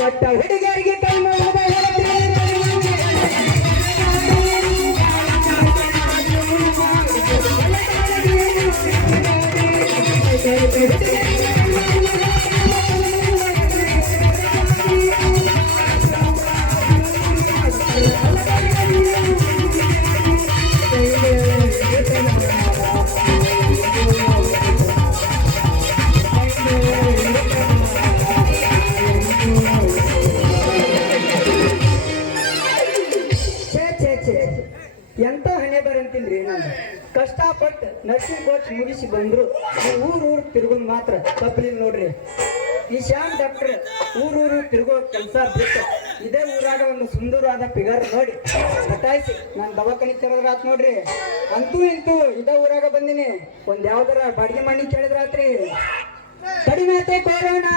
ಕೊಟ್ಟ ಹುಡುಗಿಯರಿಗೆ ಕೈ ಮುಗಿದ ಎಂತ ಹಣೆ ಬರಂತೀನ್ರಿ ನಾನು ಕಷ್ಟಪಟ್ಟು ನರ್ಸಿಂಗ್ ಕೋರ್ಸ್ ಮುಗಿಸಿ ಬಂದ್ರು ಊರು ತಿರುಗೋದು ಮಾತ್ರ ತಪ್ಪಲಿಲ್ಲ ನೋಡ್ರಿ. ಈ ಶ್ಯಾಮ್ ಡಾಕ್ಟರ್ ಊರು ತಿರುಗೋ ಕೆಲಸ ಬಿಟ್ಟು ಇದೇ ಊರಾಗ ಒಂದು ಸುಂದರವಾದ ಫಿಗರ್ ನೋಡಿ ಬಟಾಯಿಸಿ ನಾನು ದವಾಖಾನೆ ತೆರದ್ರಾತ್ ನೋಡ್ರಿ. ಅಂತೂ ಇಂತೂ ಇದೇ ಊರಾಗ ಬಂದಿನಿ. ಒಂದ್ ಯಾವ್ದಾರ ಬಾಡಿಗೆ ಮಣ್ಣಿ ಕೇಳಿದ್ರಾತ್ರಿ. ಕಡಿಮೆ ಐತೆ ಕೊರೋನಾ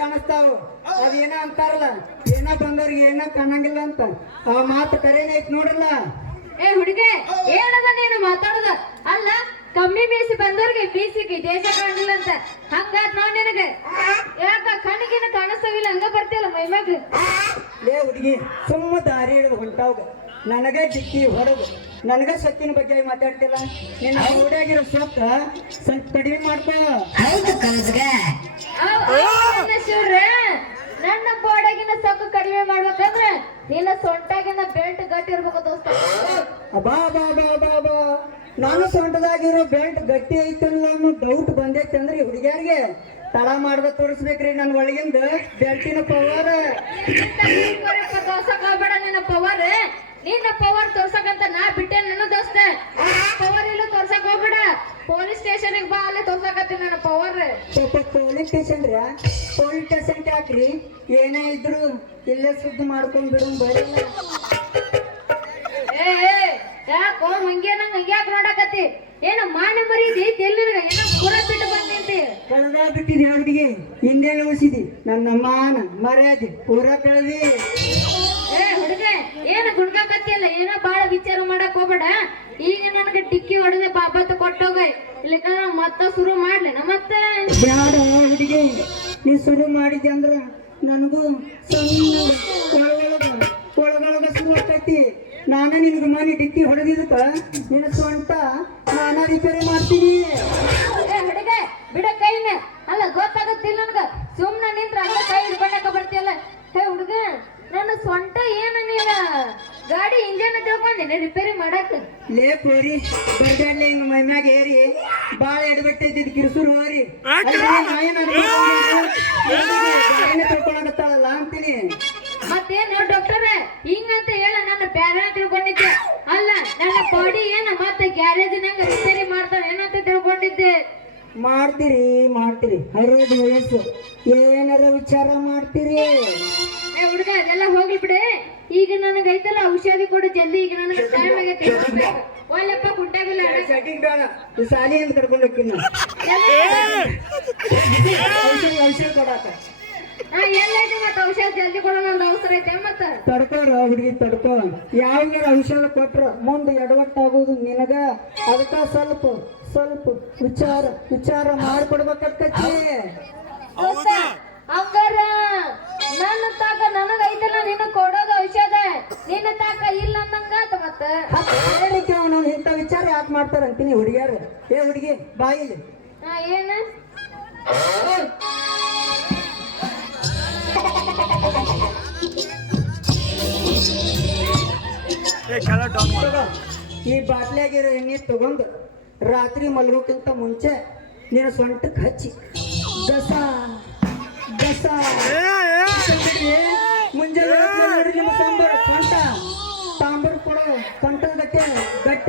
ಕಾಣಿಸ್ತಾವ ಅದೇನ ಅಂತಾರಲ್ಲ ಏನ ಬಂದವ್ರಿಗೆ ಏನ ಕಾಣಂಗಿಲ್ಲ ಅಂತ ಆ ಮಾತು ಕರೇನೆ ಐತ್ ನೋಡ್ರಲ್ಲ. ಏ ಹುಡುಗಿ ಏನದ ನೀನು ಮಾತಾಡದ ಅಲ್ಲ ಕಮ್ಮಿ ಮೀಸಿ ಬಂದವ್ರಿಗೆ ಮೀಸಿಗೆ ದೇಶ ಕಾಣಿಲ್ಲ ಅಂತ ಹಂಗಾದ್ ನಾವ್ ನಿನಗೆ ಯಾಕ ಕಣ್ಣಿಗಿನ ಕಾಣಿಸ್ತಾವಿಲ್ಲ ಹಂಗ ಬರ್ತಿಯಲ್ಲ ಮೈಮ್ಯಾಗ. ಲೇ ಹುಡುಗಿ ಸುಮ್ಮ ದಾರಿ ಹಿಡಿದು ಹೊಂಟಾವ್ಗ ನನಗೆ ಡಿಕ್ಕಿ ಹೊಡೆದು ನನಗ ಸತ್ತಿನ ಬಗ್ಗೆ ಮಾತಾಡ್ತಿಲ್ಲ. ನಿನ್ನ ಓಡಾಗಿರೋ ಸೊತ್ತ ಸ್ವಲ್ಪ ಕಡಿಮೆ ಮಾಡ್ಕೋ. ಶಿವ್ರೆ ನನ್ನ ಗೋಡೆಗಿನ ಸೊಕ್ಕು ಕಡಿಮೆ ಮಾಡ್ಬೇಕಂದ್ರೆ ನಿನ್ನ ಸೊಂಟಾಗಿನ ಬೆಲ್ಟ್ ಗಟ್ಟಿ ಇರ್ಬೇಕು ದೋಸ್ತ. ಬಾ ಬಾ ಬಾ ಬಾ ಬಾ ನಾನು ಸೊಂಟದಾಗಿರೋ ಬೆಲ್ಟ್ ಗಟ್ಟಿ ಐತಲ್ಲ ಅನ್ನೋ ಡೌಟ್ ಬಂದೈತೆ ಅಂದ್ರೆ ಹುಡುಗಿಯಾರಿಗೆ ತಡ ಮಾಡ್ದ ತೋರಿಸ್ಬೇಕ್ರಿ ನನ್ನ ಒಳಗಿಂದ ಬೆಲ್ಟಿನ ಪವರ್. ತೋರ್ಸಕ್ ಹೋಗ್ಬೇಡ ನಿನ್ನ ಪವರ್. ನಿನ್ನ ಪವರ್ ತೋರ್ಸಕಂತ ನಾ ಬಿಟ್ಟೆ ನನ್ನ ದೋಸ್ತ. ಪವರ್ ಇಲ್ಲ ತೋರ್ಸಕ್ ಹೋಗ್ಬೇಡ. ಪೊಲೀಸ್ ಸ್ಟೇಷನ್ ಬಾ ಅಲ್ಲಿ ತೋರ್ಸಕತ್ತೀನಿ ನನ್ನ ಪವರ್. ಪೊಲೀಸ್ ಸ್ಟೇಷನ್ ರೀ ಪೊಲೀಸ್ ಸ್ಟೇಷನ್ ಹಾಕ್ರಿ ಏನೇ ಇದ್ರು ಇಲ್ಲೇ ಸುದ್ದಿ ಮಾಡ್ಕೊಂಡ್ ಬಿಡು ಬರಲ್ಲ. ಯಾಕೋ ಹಂಗೆ ನಂಗೆ ಹಂಗ್ಯಾಕ್ ನೋಡಕತ್ತಿ ಏನು ಮಾನ ಮರೀದಿ ಎಲ್ಲಿ ಏನೋ ಪೂರ ಬಿಟ್ಟು ಬಂದಿ ಕಳೆದ ಬಿಟ್ಟಿದ್ದೆ ಹುಡುಗಿ ಹಿಂದೆ ಉಳಿಸಿದಿ ನನ್ನ ಮಾನ ಮರ್ಯಾದೆ ಪೂರ ಕಳೆದಿ. ಹುಡುಗ ಏನು ಗುಡ್ಗಾಕತ್ತಿಯಲ್ಲ ಏನೋ ಬಾಳ ವಿಚಾರ ಮಾಡಕ್ ಹೋಗ್ಬೇಡ. ಈಗ ನನಗೆ ಟಿಕ್ಕಿ ಹೊಡೆದೆ ಬಾಬತ್ ಕೊಟ್ಟೋಗ ಇಲ್ಲಿಕಂದ್ರ ಮತ್ತ ಶುರು ಮಾಡ್ಲೇನ ಮತ್ತೆ ಬ್ಯಾಡ ಹುಡುಗಿ ನೀ ಶುರು ಮಾಡಿದ್ದೆ ಅಂದ್ರ ನನಗೂ ಸಣ್ಣ ಒಳಗೊಳಗ ಶುರು ಆಗ್ತೈತಿ. ನಾನ ನಿನಗೆ ಮನೆ ಡಿಕ್ಕಿ ಹೊಡೆದಿದ್ದಕ್ಕ ನಿನ್ನ ಸ್ವಂಟ ನಾನ ರಿಪೇರಿ ಮಾಡ್ತೀನಿ. ಹುಡುಗ ಬಿಡ ಕೈನ ಅಲ್ಲ ಗೊತ್ತಾಗತ್ತಿಲ್ಲ ನನ್ಗ ಸುಮ್ನ ನಿಂತ್ರ ಅಲ್ಲ ಕೈ ಹಿಡ್ಕೊಂಡಕ ಬರ್ತಿಯಲ್ಲ. ಹೇ ಹುಡುಗ ನನ್ನ ಸ್ವಂಟ ಏನ ನೀನ ಗಾಡಿ ಇಂಜನ್ ತಿಳ್ಕೊಂದಿನಿ ರಿಪೇರಿ ಮಾಡಕ್. ಲೇ ಪೋರಿ ಬರ್ಡಲ್ಲಿ ಹಿಂಗ ಮೈಮ್ಯಾಗ ಏರಿ ಬಾಳ ಎಡಬಿಟ್ಟಿದ್ದ ಕಿರ್ಸುರ್ ಹೋರಿ ತಿಳ್ಕೊಳಕತ್ತಾಳಲ್ಲ ಅಂತೀನಿ. ಮತ್ತೇನು ಡಾಕ್ಟರ್ ಹಿಂಗಂತ ಹೇಳ ನನ್ನ ಬ್ಯಾರೆ ತಿಳ್ಕೊಂಡಿದ್ದೆ ಅಲ್ಲ ನನ್ನ ಬಾಡಿ ಏನ ಮತ್ತೆ ಗ್ಯಾರೇಜ್ ನಂಗ ರಿಪೇರಿ ಮಾಡ್ತಾವ ಏನಂತ ತಿಳ್ಕೊಂಡಿದ್ದೆ. ಮಾಡ್ತೀರಿ ಹರಿಯೋದು ವಯಸ್ಸು ಏನಾರ ವಿಚಾರ ಮಾಡ್ತೀರಿ. ಹುಡುಗ ಅದೆಲ್ಲ ಹೋಗ್ಲಿ ಬಿಡೆ. ಈಗ ನನಗೈತಲ್ಲ ಔಷಧಿ ಕೊಡು ಜಲ್ದಿ. ಈಗ ನನಗೆ ಟೈಮ್ ಆಗೈತಿ ಒಲ್ಲಪ್ಪ ಗುಡ್ಡಾಗಿಲ್ಲ ಸಾಲಿ ಅಂತ ಕರ್ಕೊಂಡು ಹೋಗ್ತೀನಿ ಔಷಧ ಕೊಡಾಕ. ಎಲ್ಲೈತಿ ಮತ್ತ ಔಷಧ ಜಲ್ದಿ ಕೊಡೋ ನಂದು ಅವಸರ ಐತೆ ಮತ್ತ. ತಡ್ಕೋರ ಹುಡುಗಿ ತಡ್ಕೋ. ಯಾವಾಗ ಔಷಧ ಕೊಟ್ರ ಮುಂದೆ ಎಡವಟ್ಟಾಗೋದು ನಿನಗ. ಅದಕ್ಕ ಸ್ವಲ್ಪ ವಿಚಾರ ಮಾಡ್ಕೊಡ್ಬೇಕಾಗ್ತೈತಿ. ಹಂಗಾರ ನನ್ನ ತಾಕ ನನಗೈತಲ್ಲ ನಿನ್ನ ಕೊಡೋದು ಔಷಧ ನಿನ್ನ ತಾಕ ಇಲ್ಲ ಅನ್ನಂಗಾತ ಮತ್ತ ಹೇಳಿಕೆ ಅವನು ಇಂಥ ವಿಚಾರ ಯಾಕೆ ಮಾಡ್ತಾರ ಅಂತೀನಿ ಹುಡುಗಿಯಾರು. ಏ ಹುಡುಗಿ ಬಾಯಿಲಿ ಏನ ಈ ಬಾಟ್ಲಿಯಾಗಿರೋ ಎಣ್ಣೆ ತಗೊಂಡು ರಾತ್ರಿ ಮಲಗೋಕ್ಕಿಂತ ಮುಂಚೆ ನೀನು ಸೊಂಟಕ್ಕೆ ಹಚ್ಚಿ ಗಸ ಮುಂಜಾನೆ ನಿಮ್ಮ ಸಾಂಬಾರು ಸೊಂಟ ತಾಂಬರ್ ಕೊಡೋ ಸೊಂಟದಕ್ಕೆ